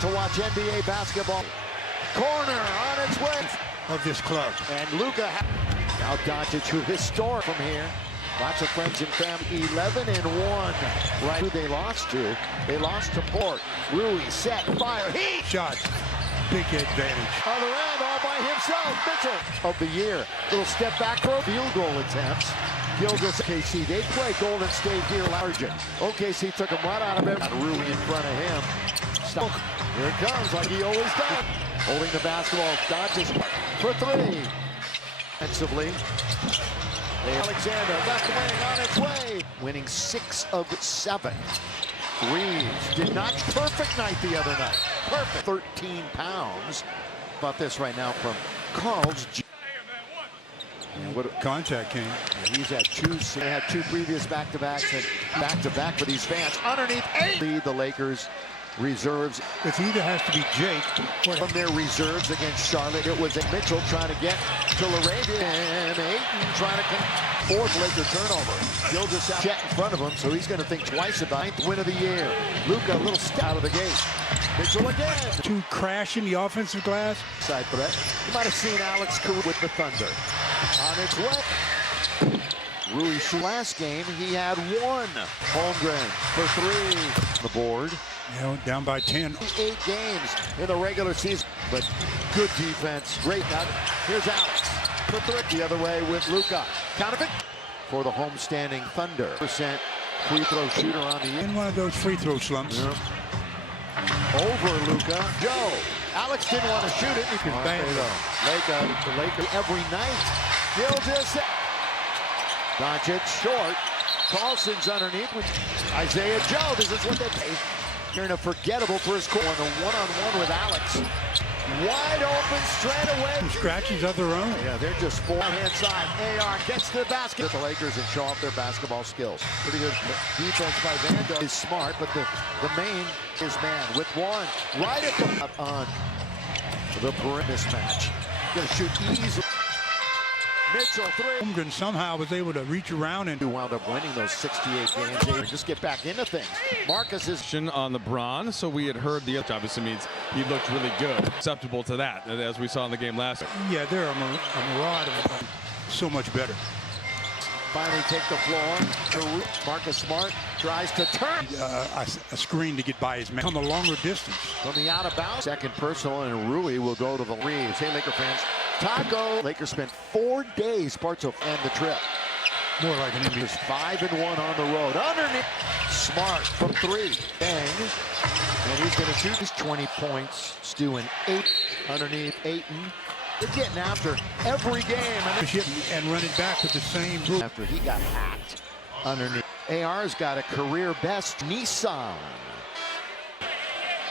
to watch NBA basketball. Corner on its way of this club. And Luka now Doncic, who historic from here. Lots of friends and family. 11-1. Right who they lost to. They lost to Port. Rui set, fire, heat. Shot. Big advantage. Other end all by himself. Mitchell of the year. Little step back for field goal attempts. Gilgis, OKC, they play Golden State here larger. OKC took him right out of it. Rui in front of him. Stop. Here it comes like he always does. Holding the basketball. Doncic for three. Offensively. Alexander left wing on its way. Winning 6 of 7. Reeves did not. Perfect night the other night. Perfect. 13 pounds. About this right now from Carl's. And what contact came. Yeah, he's had 2. They had 2 previous back-to-backs and back-to-back for these fans. Underneath 8. Lead the Lakers reserves. It either has to be Jake from their reserves against Charlotte. It was Mitchell trying to get to Laravia and Ayton trying to fourth Laker turnover. Gilgis out jet in front of him, so he's going to think twice about it. Win of the year. Luka a little step out of the gate. Mitchell again. To crash in the offensive glass. Side threat. You might have seen Alex Caruso with the Thunder. On its way. Rui last game, he had 1. Holmgren for 3. The board. You know, down by 10. 8 games in the regular season, but good defense. Great. Now, here's Alex. Put the other way with Luka. Count of it for the homestanding Thunder. Percent free throw shooter on the in one of those free throw slumps. Yep. Over Luka. Joe. Alex didn't want to shoot it. He can bang it. The Lakers every night. Gilgis. Doncic short. Carlson's underneath with Isaiah Joe. This is what they pay. Here in a forgettable first quarter. The one-on-one with Alex. Wide open straight away. Scratches of their own. Yeah, they're just forehand side. AR gets to the basket. The Lakers and show off their basketball skills. Pretty good defense by Vando. Is smart, but the main is man with 1. Right at the on the perimeter mismatch. Gonna shoot easily. Mitchell 3. Holmgren somehow was able to reach around and wound up winning those 68 games. They just get back into things. Marcus is on LeBron, so we had heard the other obviously means he looked really good, acceptable to that, as we saw in the game last year. Yeah, they're a mirage of so much better. Finally take the floor. Marcus Smart tries to turn. A screen to get by his man. On the longer distance. From the out of bounds. Second personal, and Rui will go to the Reeves. Hey, Laker fans. Taco. Lakers spent 4 days parts of and the trip. More like an NBA. 5-1 on the road. Underneath. Smart from 3. Bang. And he's going to shoot his 20 points. Stu and 8 underneath Ayton. They're getting after every game. And running back with the same group. After he got hacked underneath. AR's got a career best Nissan.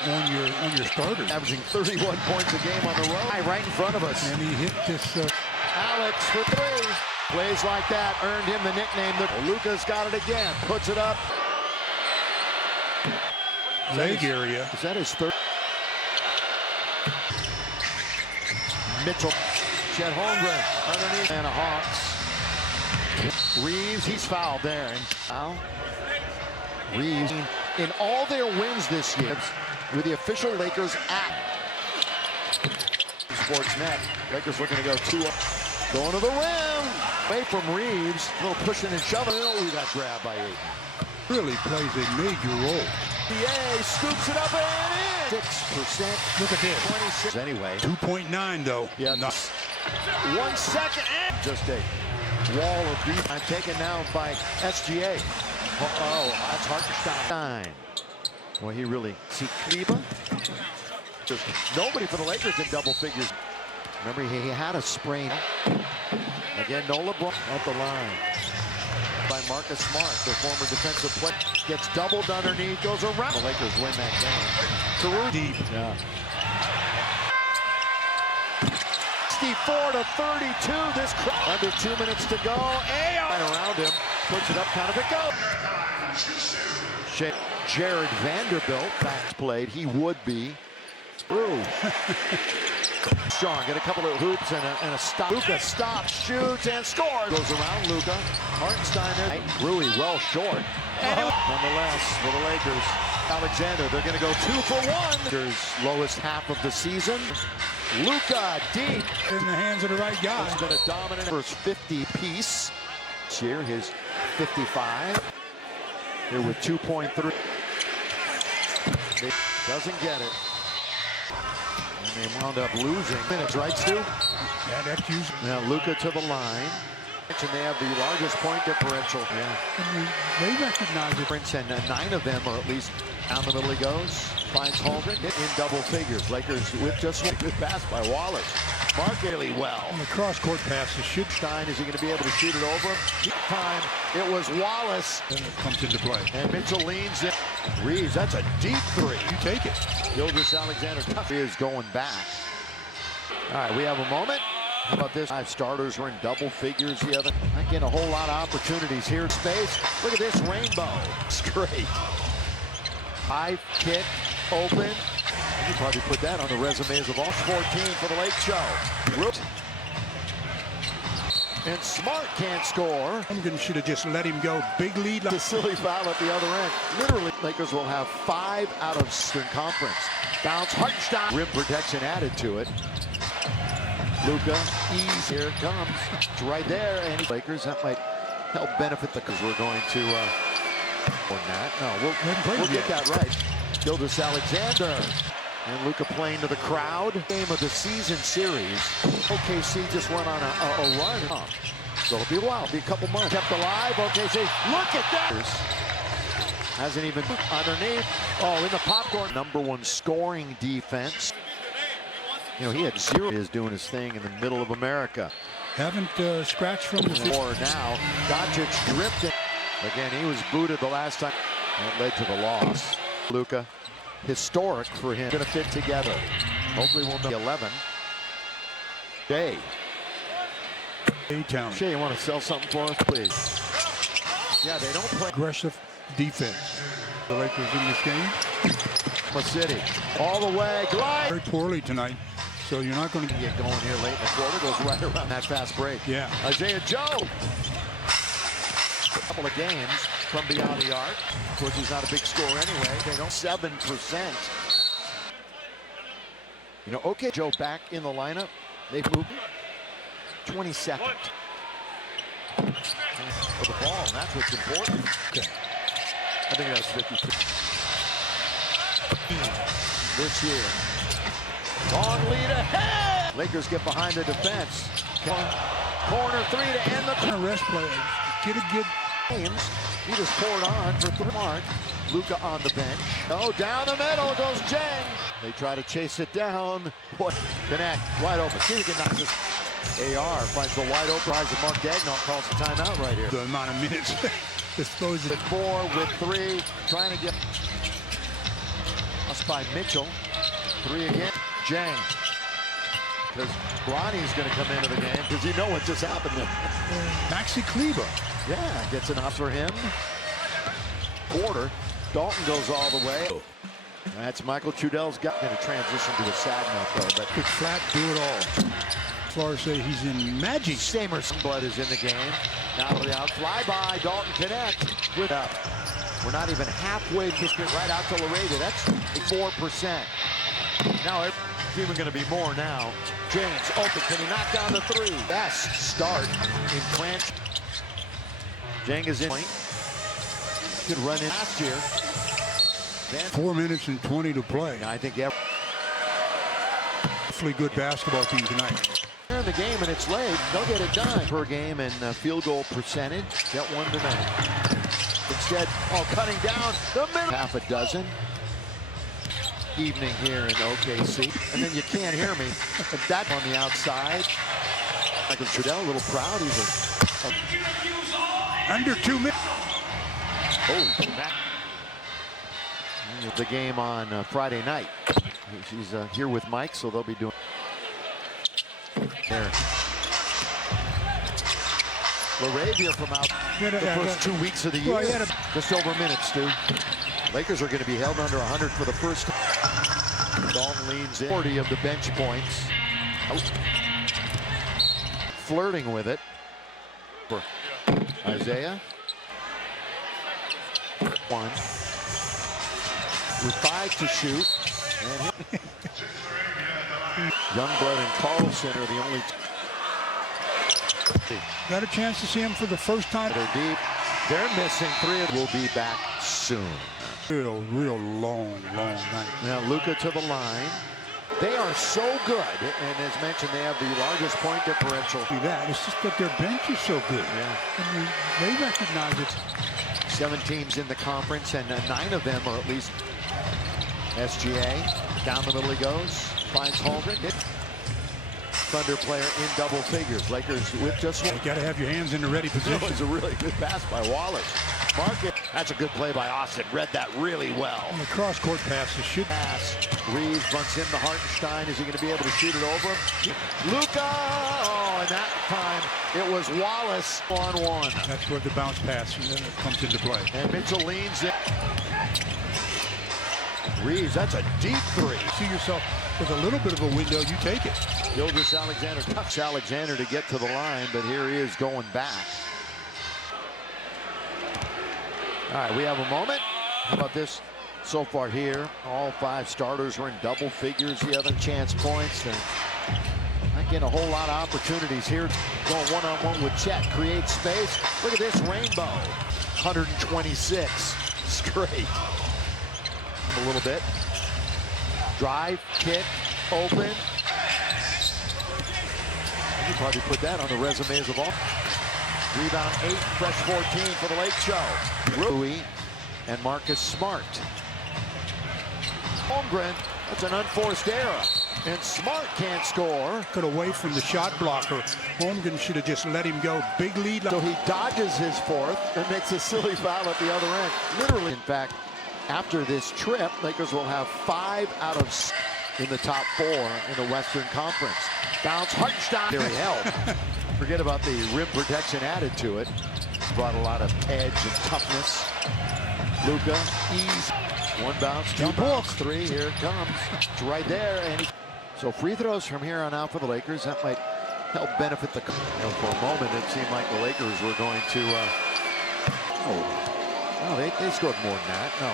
On your starters. Averaging 31 points a game on the road. Right in front of us. And he hit this. Alex for 3. Plays like that earned him the nickname. Luka's got it again. Puts it up. Leg area. Is that his 3rd? Mitchell. Chet Holmgren underneath. And a Hawks. Reeves, he's fouled there. And foul. Reeves in all their wins this year with the official Lakers app. Sportsnet. Lakers looking to go 2-up. Going to the rim. Away from Reeves. A little pushing and shoving. Oh, he got grabbed by 8. Really plays a major role. NBA scoops it up and in. 6%. Look at this. 26. Anyway. 2.9 though. Yeah. 1 second. And just a wall of defense taken now by SGA. Oh, that's Hartenstein. Well, he really see Kleba. Just nobody for the Lakers in double figures. Remember, he had a sprain. Again, no LeBron at the line. By Marcus Smart, the former defensive player, gets doubled underneath, goes around. The Lakers win that game. Career deep. Yeah. 64 to 32. This under 2 minutes to go. Right around him, puts it up, kind of a go. Jared Vanderbilt back played. He would be. Ooh. Strong, get a couple of hoops and a stop. Luka stops, shoots, and scores. Goes around Luka. Hartenstein, Rui well short. Nonetheless, for the Lakers, Alexander, they're going to go 2 for 1. Lakers' lowest half of the season. Luka deep In the hands of the right guy. It's been a dominant first 50 piece. This year, his 55. Here with 2.3. Doesn't get it. And they wound up losing. Minutes, right, Stu? Yeah, that's usually. Now Luka to the line. And they have the largest point differential. Yeah. And they recognize it. Prince and 9 of them are at least down the middle he goes. Finds Holmgren in double figures. Lakers with just one good pass by Wallace. Mark really well. On the cross-court passes should Stein, is he going to be able to shoot it over him? Deep time, it was Wallace. and it comes into play. And Mitchell leans in. Reeves, that's a deep three. You take it. Gilgeous-Alexander is going back. All right, we have a moment. How about this? 5 starters were in double figures the other. Not getting a whole lot of opportunities here in space. Look at this rainbow. It's great. High kick, open. You probably put that on the resumes of all 14 for the Lake Show. And Smart can't score. Holmgren should have just let him go. Big lead. The silly foul at the other end. Literally, Lakers will have 5 out of Eastern Conference. Bounce, Hartenstein. Rim protection added to it. Luka, ease, here it comes. It's right there, and Lakers, that might help benefit the, because we're going to, on that. No, we'll get that right. Gilgeous-Alexander. And Luka playing to the crowd. Game of the season series. OKC just went on a run. So it'll be a while, it'll be a couple months. Kept alive, OKC. Look at that! Hasn't even underneath. Oh, in the popcorn. #1 scoring defense. You know, he had 0. Is doing his thing in the middle of America. Haven't scratched from the floor. Or now, Doncic drifting. Again, he was booted the last time. That led to the loss. Luka. Historic for him. Gonna fit together. Hopefully we'll know 11. Jay. A-town. Shay, you want to sell something for us, please? Yeah, they don't play Aggressive defense. The Lakers in this game. Oklahoma City. All the way, glide. Very poorly tonight. So you're not going to Get going here late in the quarter. Goes right around that fast break. Yeah. Isaiah Joe. A couple of games from beyond the arc. Of course, he's not a big scorer anyway. They don't 7%. You know, okay, Joe back in the lineup. They've moved 22nd. For the ball, and that's what's important. Okay. I think that's 52. This year. Long lead ahead. Lakers get behind the defense. Corner 3 to end the rest play. Get a good games. He just poured on for 3 mark. Luka on the bench. Oh, down the middle goes Jang. They try to chase it down. Boy, connect. Wide open. See if he can knock this. AR finds the wide open. Mark Gagnon calls the timeout right here. the amount of minutes. Disposed With 4, with 3. Trying to get. Us by Mitchell. 3 again. Jang. Because Ronnie's going to come into the game because you know what just happened there. Maxi Kleber. Yeah, gets enough for him. Quarter. Dalton goes all the way. That's Michael Trudell's got. Going to transition to a sad note though, but Could flat do it all. As far as say he's in magic. Samerson blood is in the game. Now to the out fly by. Dalton connect with up. We're not even halfway. Just get right out to Laredo. That's 4%. Now it's even going to be more now. James open. Can he knock down the 3? Best start in Clancy. Jang is in. Could run in last year. Then 4 minutes and 20 to play. I think Awfully good basketball team tonight. in the game and it's late. They'll get it done per game and field goal percentage. Get 1 tonight. Instead, cutting down the middle. Half a dozen. Evening here in OKC. And then you can't hear me. But that on the outside. Michael Trudell, a little proud. He's Under 2 minutes. back. The game on Friday night. She's here with Mike, so they'll be doing there. LaRavia from out the first 2 weeks of the year. Well, Just over a minute, Stu. Lakers are going to be held under 100 for the first time. Dalton leans in. 40 of the bench points. Flirting with it. For Isaiah. One. With 5 to shoot. And Youngblood and Carlson are the only. Got a chance to see him for the first time. They're deep. They're missing 3. Will be back soon. Real long night. Now Luka to the line. They are so good, and as mentioned, they have the largest point differential. That it's just that their bench is so good. Yeah. And they recognize it. 7 teams in the conference, and 9 of them are at least SGA. Down the middle he goes. Finds Holmgren. Thunder player in double figures. Lakers with just one. You got to have your hands in the ready position. That was a really good pass by Wallace. Market. That's a good play by Austin. Read that really well. And the cross-court passes should pass. Reeves bunts into Hartenstein. Is he going to be able to shoot it over him? Luka! Oh, and that time it was Wallace on 1. That's where the bounce pass comes into play. And Mitchell leans in. Reeves, that's a deep 3. See yourself with a little bit of a window, you take it. Gilgeous-Alexander tucks Alexander to get to the line, but here he is going back. All right, we have a moment. How about this? So far here, all 5 starters are in double figures. The other chance points. They're not getting a whole lot of opportunities here. Going one-on-one with Chet, create space. Look at this rainbow. 126 straight. A little bit. Drive, kick, open. You probably put that on the resumes of all. Rebound 8, fresh 14 for the Lake Show. Rui and Marcus Smart. Holmgren, that's an unforced error. And Smart can't score. Got away from the shot blocker. Holmgren should have just let him go. Big lead. So he dodges his 4th and makes a silly foul at the other end. Literally, in fact, after this trip, Lakers will have 5 out of 6 in the top 4 in the Western Conference. Bounce, Hartenstein. There he held. Forget about the rim protection added to it. Brought a lot of edge and toughness. Luka, ease. 1 bounce, 2 bounce, 3. Here it comes. It's right there. And so free throws from here on out for the Lakers. That might help benefit the. For a moment, it seemed like the Lakers were going to. No, they scored more than that. No,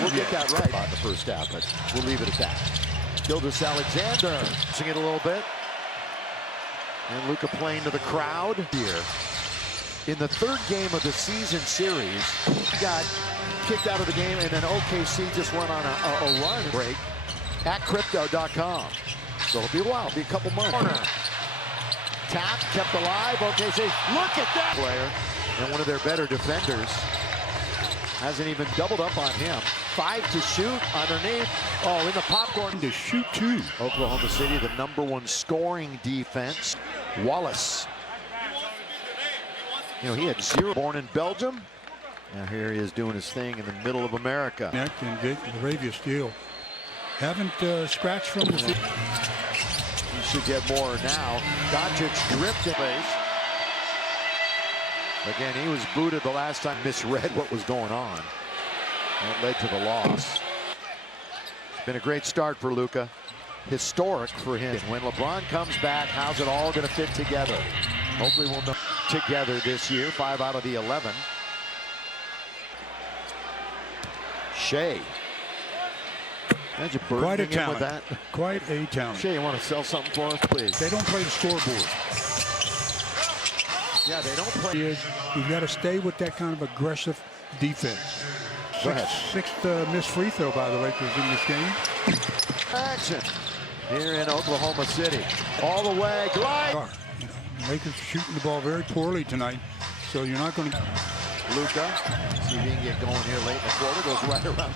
we'll get that right on the first half, but we'll leave it at that. Gilgeous-Alexander, sing it a little bit. And Luka playing to the crowd here. In the 3rd game of the season series, he got kicked out of the game, and then OKC just went on a run break at crypto.com. So it'll be a while, it'll be a couple months. Corner. Tap, kept alive, OKC. Look at that player. And one of their better defenders hasn't even doubled up on him. 5 to shoot underneath. Oh, in the popcorn. To shoot 2. Oklahoma City, the #1 scoring defense. Wallace. You know, he had 0. Born in Belgium. Now here he is doing his thing in the middle of America. Neck and Laravia Steele haven't scratched from the field. He should get more now. Doncic drifted. Again, he was booted the last time. Misread what was going on. That led to the loss. Been a great start for Luka. Historic for him. When LeBron comes back, how's it all going to fit together? Hopefully we'll know together this year. 5 out of the 11. Shea. Imagine Quite a burdening him with talent. that. Quite a talent. Shea, you want to sell something for us, please? They don't play the scoreboard. Yeah, they don't play. You've got to stay with that kind of aggressive defense. Go ahead. Sixth missed free throw by the Lakers in this game. Action here in Oklahoma City. All the way, glide. The Lakers are shooting the ball very poorly tonight, so you're not going to. Luka, see if he can get going here late in the quarter. Goes right around.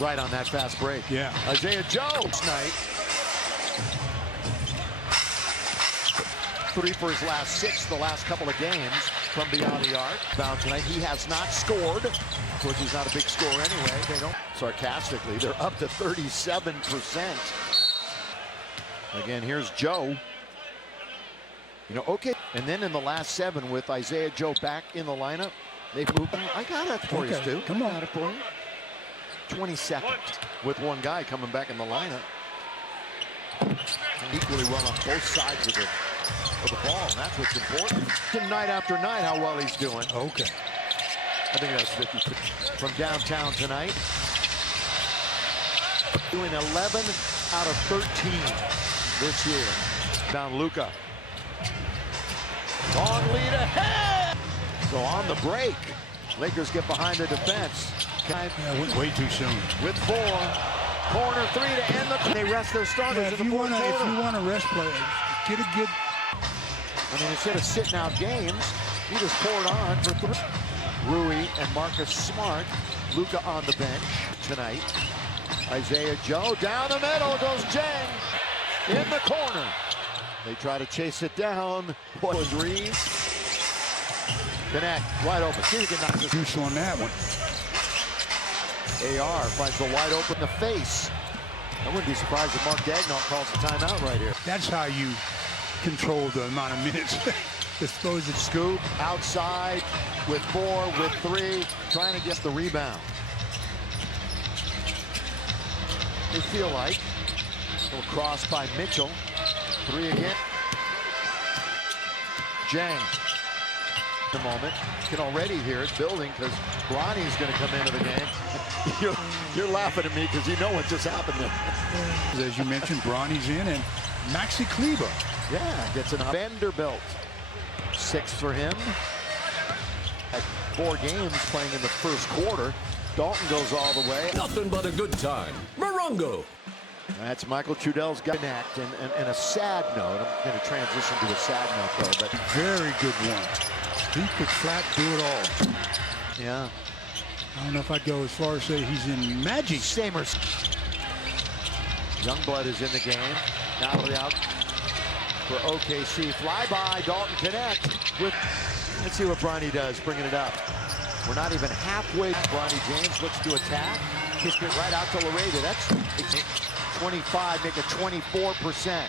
Right on that fast break. Yeah. Isaiah Joe tonight. 3 for his last 6 the last couple of games from beyond the arc. Found tonight. He has not scored. Of course, he's not a big scorer anyway. They don't. Sarcastically, they're up to 37%. Again, here's Joe. You know, okay. And then in the last 7 with Isaiah Joe back in the lineup, they've moved. I got it for you, Stu. Come on. I got it for you. 22nd with one guy coming back in the lineup. equally well on both sides of the ball, and that's what's important. Night after night, how well he's doing. Okay. I think that's 52 from downtown tonight. Doing 11 out of 13 this year. Down Luka. Long lead ahead. So on the break, Lakers get behind the defense. Yeah, went way too soon. With 4. Corner 3 to end the. They rest their starters Yeah, in the fourth quarter. if you want to rest players, get a good. I mean, instead of sitting out games, he just poured on for 3. Rui and Marcus Smart. Luka on the bench tonight. Isaiah Joe down the middle goes Jang in the corner. They try to chase it down. What was Reeves? Connect, wide open. See if he can knock this. Juice on that one. AR finds the wide open in the face. I wouldn't be surprised if Mark Daigneault calls a timeout right here. That's how you control the amount of minutes. Dispose it. Scoop outside with 4, with 3, trying to get the rebound. They feel like a little cross by Mitchell. 3 again. Jang. The moment. You can already hear it building because Ronnie's going to come into the game. You're laughing at me because you know what just happened there. As you mentioned, Bronny's in and Maxi Kleber. Yeah, gets an Vanderbilt. 6 for him. At 4 games playing in the first quarter. Dalton goes all the way. Nothing but a good time. Morongo. That's Michael Trudell's got an act. And a sad note. I'm going to transition to a sad note, though. But Very good one. He could flat do it all. yeah. I don't know if I'd go as far as say he's in magic. Samers. Youngblood is in the game. Now out for OKC. Fly by. Dalton connect with. Let's see what Bronny does, bringing it up. We're not even halfway. Bronny James looks to attack. Kicked it right out to Laredo. That's 25, make it 24%.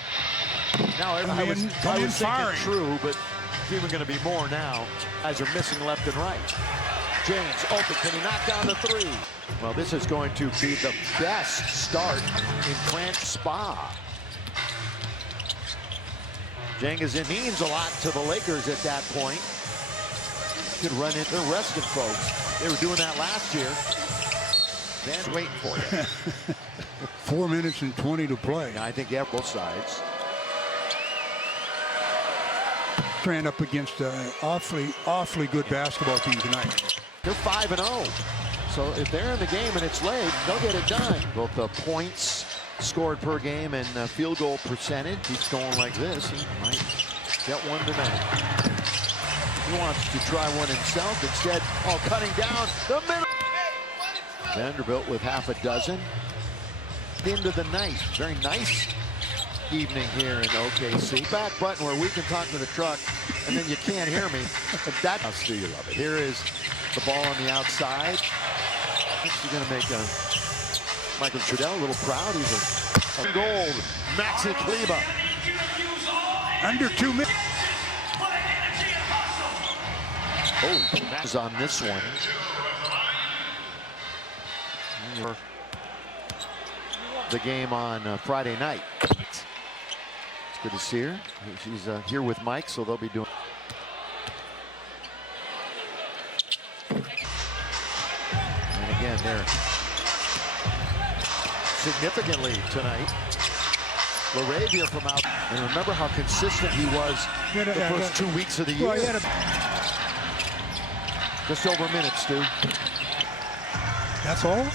Now I was thinking true, but it's even going to be more now. Guys are missing left and right. James open. Can he knock down the 3? Well, this is going to be the best start in Plant Spa. Jang means a lot to the Lakers at that point. Could run into the rest of folks. They were doing that last year. Van's waiting for you. 4 minutes and 20 to play. I think they have both sides. Ran up against an awfully good basketball team tonight. They're 5-0. So if they're in the game and it's late, they'll get it done. Both the points scored per game and field goal percentage. Keeps going like this. He might get one tonight. He wants to try one himself. Instead, cutting down the middle. Vanderbilt with half a dozen. Into the night. Very nice evening here in OKC. Back button where we can talk to the truck and then you can't hear me. How do you love it? Here is the ball on the outside. He's going to make Michael Trudell a little proud. He's a gold. Maxi Kleber. Under 2 minutes. Oh, that's on this one. The game on Friday night. It's good to see her. She's here with Mike, so they'll be doing. And again, they're significantly tonight. LaRavia from out. And remember how consistent he was the first 2 weeks of the year. Well, Just over a minute, Stu. that's all?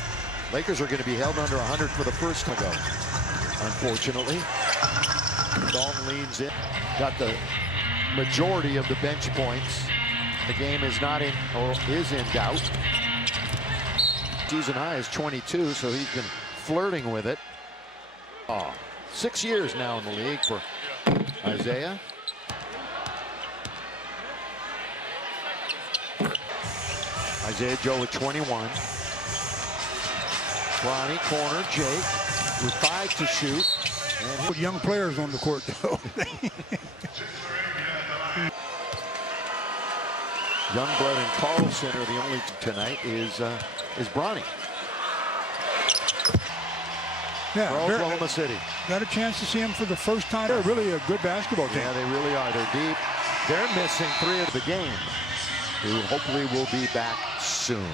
Lakers are going to be held under 100 for the first time ago. Unfortunately. Dalton leans in. Got the majority of the bench points. The game is not in, or is in doubt. Season high is 22, so he's been flirting with it. 6 years now in the league for Isaiah. Isaiah Joe with 21. Ronnie, corner, Jake with 5 to shoot. And Put young players on the court, though. Youngblood and Carlson are the only tonight is Bronny. Yeah, for Oklahoma City. Got a chance to see them for the first time. They're really a good basketball team. Yeah, they really are. They're deep. They're missing 3 of the game, who hopefully will be back soon.